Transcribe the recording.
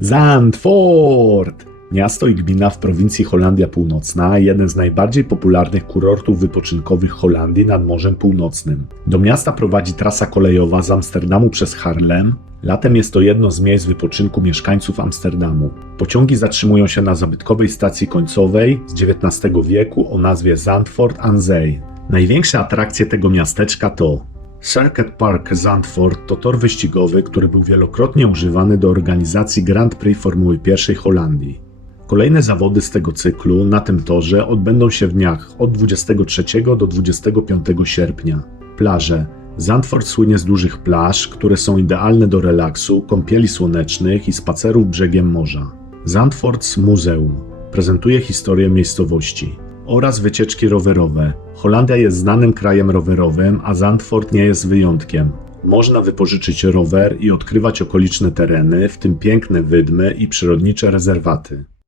Zandvoort! Miasto i gmina w prowincji Holandia Północna, jeden z najbardziej popularnych kurortów wypoczynkowych Holandii nad Morzem Północnym. Do miasta prowadzi trasa kolejowa z Amsterdamu przez Haarlem. Latem jest to jedno z miejsc wypoczynku mieszkańców Amsterdamu. Pociągi zatrzymują się na zabytkowej stacji końcowej z XIX wieku o nazwie Zandvoort aan Zee. Największe atrakcje tego miasteczka to Circuit Park Zandvoort to tor wyścigowy, który był wielokrotnie używany do organizacji Grand Prix Formuły 1 Holandii. Kolejne zawody z tego cyklu na tym torze odbędą się w dniach od 23 do 25 sierpnia. Plaże. Zandvoort słynie z dużych plaż, które są idealne do relaksu, kąpieli słonecznych i spacerów brzegiem morza. Zandvoorts Muzeum prezentuje historię miejscowości oraz wycieczki rowerowe. Holandia jest znanym krajem rowerowym, a Zandvoort nie jest wyjątkiem. Można wypożyczyć rower i odkrywać okoliczne tereny, w tym piękne wydmy i przyrodnicze rezerwaty.